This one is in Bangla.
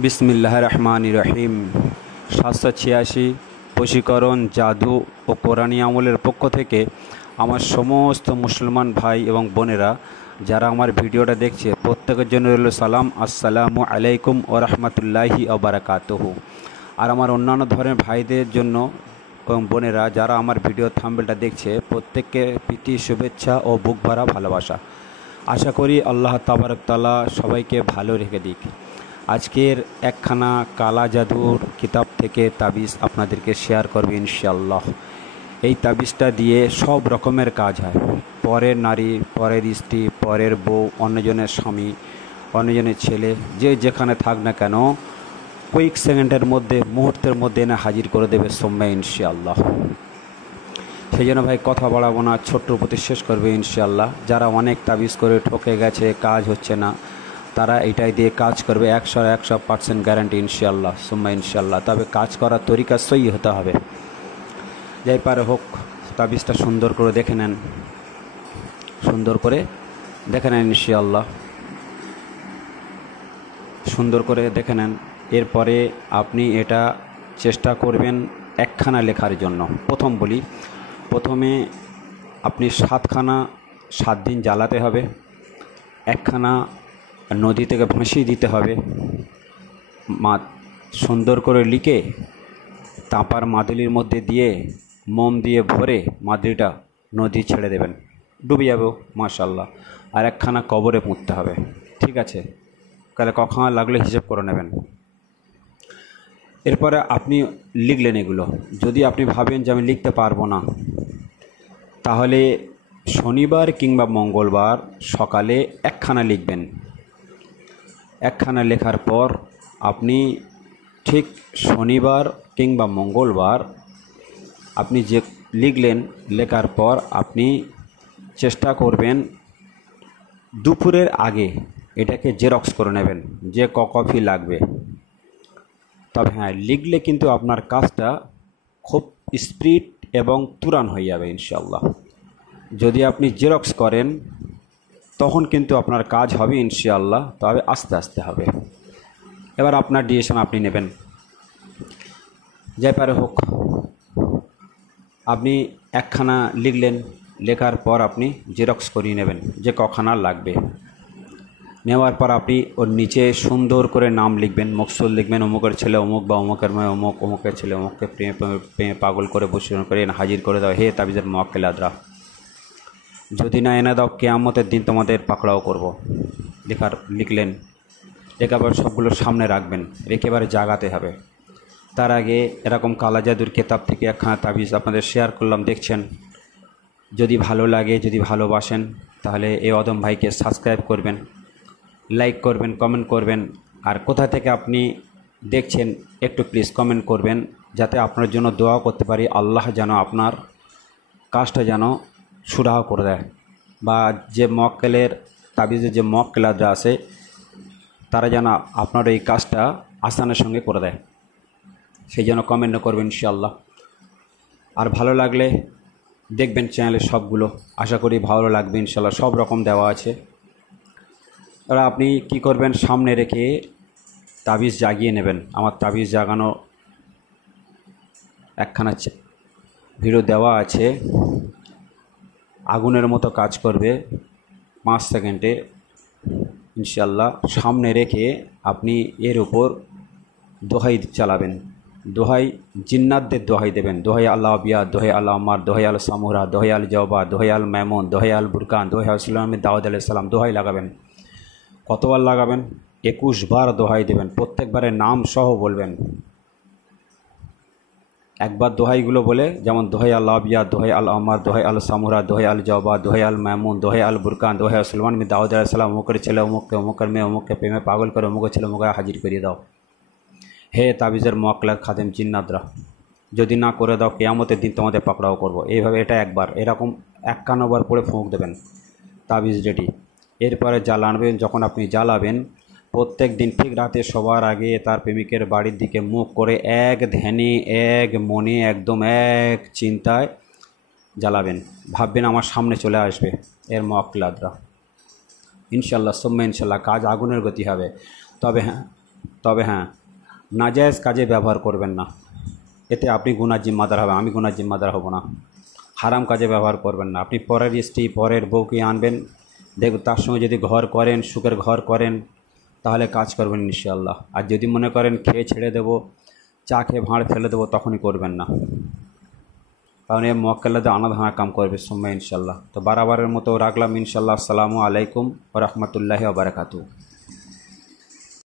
বিসমিল্লাহির রহমানির রহিম। 786 বশীকরণ, জাদু ও কোরআনী আমলের পক্ষ থেকে আমার সমস্ত মুসলমান ভাই এবং বোনেরা যারা আমার ভিডিওটা দেখছে প্রত্যেকের জন্য রইল সালাম, আসসালামু আলাইকুম ও রহমতুল্লাহি ওয়া বারাকাতুহু। আর আমার অন্যান্য ধরনের ভাইদের জন্য এবং বোনেরা যারা আমার ভিডিও থাম্বনেলটা দেখছে প্রত্যেককে প্রীতি, শুভেচ্ছা ও বুক ভরা ভালোবাসা। আশা করি আল্লাহ তাবারক তাআলা সবাইকে ভালো রেখে দিক। আজকের একখানা কালা জাদুর কিতাব থেকে তাবিজ আপনাদেরকে শেয়ার করবে ইনশাআল্লাহ। এই তাবিজটা দিয়ে সব রকমের কাজ হয়। পরের নারী, পরের স্ত্রী, পরের বউ, অন্যজনের স্বামী, অন্যজনের ছেলে, যে যেখানে থাক না কেন কুইক সেকেন্ডের মধ্যে, মুহূর্তের মধ্যে এনে হাজির করে দেবে সোম্যা ইনশাআল্লাহ। সেই জন্য ভাই কথা বাড়াবো না, ছোট্ট প্রতি শেষ করবে ইনশাআল্লাহ। যারা অনেক তাবিজ করে ঠকে গেছে, কাজ হচ্ছে না, তারা এটাই দিয়ে কাজ করবে 100% গ্যারান্টি ইনশাআল্লাহ সোম্যা ইনশাআল্লাহ। তবে কাজ করার তরিকা সই হতে হবে। যাই পারে হোক, তাবিজটা সুন্দর করে দেখে নেন, সুন্দর করে দেখে নেন ইনশাআল্লাহ, সুন্দর করে দেখে নেন। এরপরে আপনি এটা চেষ্টা করবেন একখানা লেখার জন্য। প্রথম বলি, প্রথমে আপনি 7 দিন জ্বালাতে হবে। একখানা নদী থেকে ভাসিয়ে দিতে হবে। সুন্দর করে লিখে তাঁপার মাদুলির মধ্যে দিয়ে মোম দিয়ে ভরে মাদুলিটা নদী ছেড়ে দেবেন, ডুবে যাবে মাশাআল্লাহ। আর একখানা কবরে পুঁততে হবে, ঠিক আছে? তাহলে কখন লাগলে হিসেব করে নেবেন। এরপরে আপনি লিখলেন এগুলো। যদি আপনি ভাবেন যে আমি লিখতে পারবো না, তাহলে শনিবার কিংবা মঙ্গলবার সকালে একখানা লিখবেন। একখানা লেখার পর আপনি ঠিক শনিবার কিংবা মঙ্গলবার আপনি যে লিখলেন, লেখার পর আপনি চেষ্টা করবেন দুপুরের আগে এটাকে জেরক্স করে নেবেন, যে কপি লাগবে। তবে হ্যাঁ, লিখলে কিন্তু আপনার কাজটা খুব স্পিড এবং তুরান হয়ে যাবে ইনশাআল্লাহ। যদি আপনি জেরক্স করেন তখন কিন্তু আপনার কাজ হবে ইনশাআল্লাহ, তবে আস্তে আস্তে হবে। এবার আপনার ডিসিশন আপনি নেবেন। যাই পারে হোক, আপনি একখানা লিখলেন, লেখার পর আপনি জেরক্স করিয়ে নেবেন যে কখানা লাগবে। নেওয়ার পর আপনি ওর নিচে সুন্দর করে নাম লিখবেন, মকসুদ লিখবেন, অমুকের ছেলে অমুক বা অমুকের মেয়ে অমুক, অমুকের ছেলে অমুককে প্রেমে পাগল করে বশীকরণ করে হাজির করে দাও হে তাবিজের মুআক্কিল আদরা। যদি না এনে দাও কিয়ামতের দিন তোমাদের পাকড়াও করব। লিখলেন, লেখার পর সবগুলো সামনে রাখবেন, রেখে এবারে জাগাতে হবে। তার আগে এরকম কালা জাদুর কিতাব থেকে একখানা তাবিজ আপনাদের শেয়ার করলাম, দেখছেন। যদি ভালো লাগে, যদি ভালোবাসেন, তাহলে এই অদম ভাইকে সাবস্ক্রাইব করবেন, লাইক করবেন, কমেন্ট করবেন। আর কোথা থেকে আপনি দেখছেন একটু প্লিজ কমেন্ট করবেন, যাতে আপনার জন্য দোয়া করতে পারি, আল্লাহ যেন আপনার কাজটা যেন সুরাহ করে দেয়, বা যে মুআক্কিলের তাবিজের যে মুআক্কিলাদরা আছে তারা যেন আপনার এই কাজটা আসানের সঙ্গে করে দেয়। সেই জন্য কমেন্ট করবেন ইনশাআল্লাহ। আর ভালো লাগলে দেখবেন চ্যানেলের সবগুলো, আশা করি ভালো লাগবে ইনশাআল্লাহ, সব রকম দেওয়া আছে। এবার আপনি কি করবেন, সামনে রেখে তাবিজ জাগিয়ে নেবেন। আমার তাবিজ জাগানো একখানা ভিডিও দেওয়া আছে, আগুনের মতো কাজ করবে 5 সেকেন্ডে ইনশাআল্লাহ। সামনে রেখে আপনি এর উপর দোহাই চালাবেন, দোহাই জিন্নাতদের দোহাই দেবেন। দোহাই আল্লাহ বিয়া, দোহাই আল্লাহ আমার, দোহাই আল সামুরা, দোহাই আল জওবা, দোহাই আল মেমন, দোহাই আল বুরকান, দোহাই আল সুলাইমান দাউদ আলাইহিস সালাম। দোহাই লাগাবেন। কতবার লাগাবেন? 21 বার দোহাই দেবেন। প্রত্যেকবারে নাম সহ বলবেন। একবার দোহাইগুলো বলে, যেমন দোহাই আল্লাহ বিয়া, দোহাই আল আমার, দোহাই আল সামুরা, দোহাই আল জওবা, দোহাই আল মেমুন, দোহাই আল বুরকান, দোহাই আল সুলাইমান দাউদ আলাইহিস সালাম। অমুকের ছেলে অমুককে, অমুকের মেয়ে অমুককে প্রেমে পাগল করে অমুকের ছেলে অমুকে হাজির করিয়ে দাও হে তাবিজের মুআক্কিল খাদেম জিন্নাতরা। যদি না করে দাও কিয়ামতের দিন তোমাদের পাকড়াও করব। এইভাবে এটা একবার, এরকম 51 বার পরে ফুঁক দেবেন, তাবিজ রেডি। এরপরে জ্বালাবেন। যখন আপনি জ্বালাবেন, প্রত্যেক দিন ঠিক রাতে সবার আগে তার প্রেমিকের বাড়ির দিকে মুখ করে এক ধ্যানে, এক মনে, একদম এক চিন্তায় জ্বালাবেন। ভাববেন আমার সামনে চলে আসবে এর মুআক্কিল আদরা। ইনশাআল্লাহ সোম্যা ইনশাআল্লাহ কাজ আগুনের গতি হবে। তবে হ্যাঁ, তবে হ্যাঁ, নাজায়েজ কাজে ব্যবহার করবেন না, এতে আপনি গুনার জিম্মাদার হবেন, আমি গুনার জিম্মাদার হব না। হারাম কাজে ব্যবহার করবেন না। আপনি পরের স্ত্রী, পরের বউকে আনবেন, দেখুন তার সঙ্গে যদি ঘর করেন, সুখের ঘর করেন, তাহলে কাজ করবেন ইনশাআল্লাহ। আর যদি মনে করেন খেয়ে ছেড়ে দেবো, চা খেয়ে ভাঁড় ফেলে দেবো, তখনই করবেন না, কারণ এই মক্কেলাতে আনাধানা কাম করবে সময় ইনশাআল্লাহ। তো বারাবারের মতো রাখলাম ইনশাআল্লাহ। আসসালামু আলাইকুম ওয়া রাহমাতুল্লাহি ওয়া বারাকাতুহু।